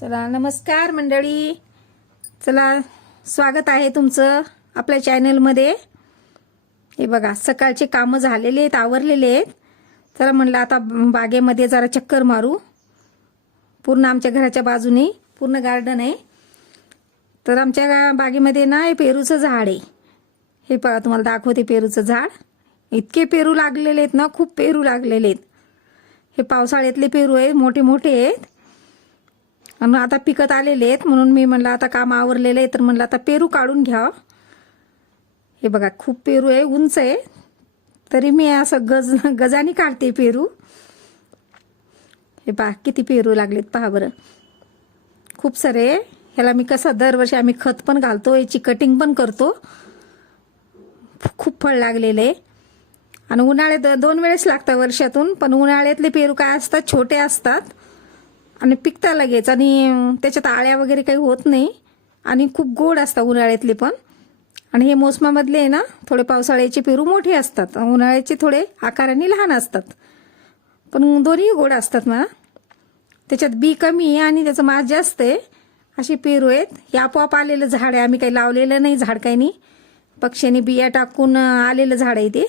चला नमस्कार मंडळी. चला स्वागत आहे तुमचं आपल्या चॅनलमध्ये. हे बघा सकाळचे कामं झालेले आहेत, आवरलेले आहेत. चला म्हणलं आता बागेमध्ये जरा चक्कर मारू. पूर्ण आमच्या घराच्या बाजूने पूर्ण गार्डन आहे. तर आमच्या बागेमध्ये ना हे पेरूचं झाड आहे. हे बघा तुम्हाला दाखवते पेरूचं झाड. इतके पेरू लागलेले आहेत ना, खूप पेरू लागलेले आहेत. हे पावसाळ्यातले पेरू आहेत, मोठे मोठे आहेत आणि आता पिकत आलेले आहेत. म्हणून मी म्हणलं आता काम आवरलेलं आहे तर म्हणलं आता पेरू काढून घ्या. हे बघा खूप पेरू आहे, उंच आहे. तरी मी असं गजानी काढते पेरू. हे पहा किती पेरू लागलेत पहा बरं, खूप सारे. ह्याला मी कसं दरवर्षी आम्ही खत पण घालतो, याची कटिंग पण करतो. खूप फळ लागलेले आहे. आणि उन्हाळ्यात 2 वेळेस लागतात वर्षातून. पण उन्हाळ्यातले पेरू काय असतात, छोटे असतात आणि पिकता लगेच आणि त्याच्यात आळ्या वगैरे काही होत नाही आणि खूप गोड असतात उन्हाळ्यातले पण. आणि हे मोसमामधले आहे ना, थोडे पावसाळ्याचे पेरू मोठे असतात, उन्हाळ्याचे थोडे आकाराने लहान असतात. पण दोन्ही गोड असतात म्हणा. त्याच्यात बी कमी आहे आणि त्याचं मास जास्त आहे. असे पेरू आहेत. हे आपोआप आलेलं झाड आहे, आम्ही काही लावलेलं नाही झाड, काही नाही. पक्ष्यांनी बिया टाकून आलेलं झाड आहे ते.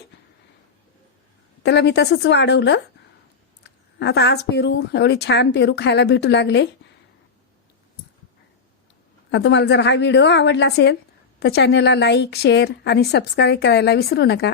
त्याला मी तसंच वाढवलं. आता आज पेरू एवढी छान पेरू खायला भेटू लागले. तुम्हाला जर हा व्हिडिओ आवडला असेल तर चॅनलला लाईक, शेअर आणि सबस्क्राईब करायला विसरू नका.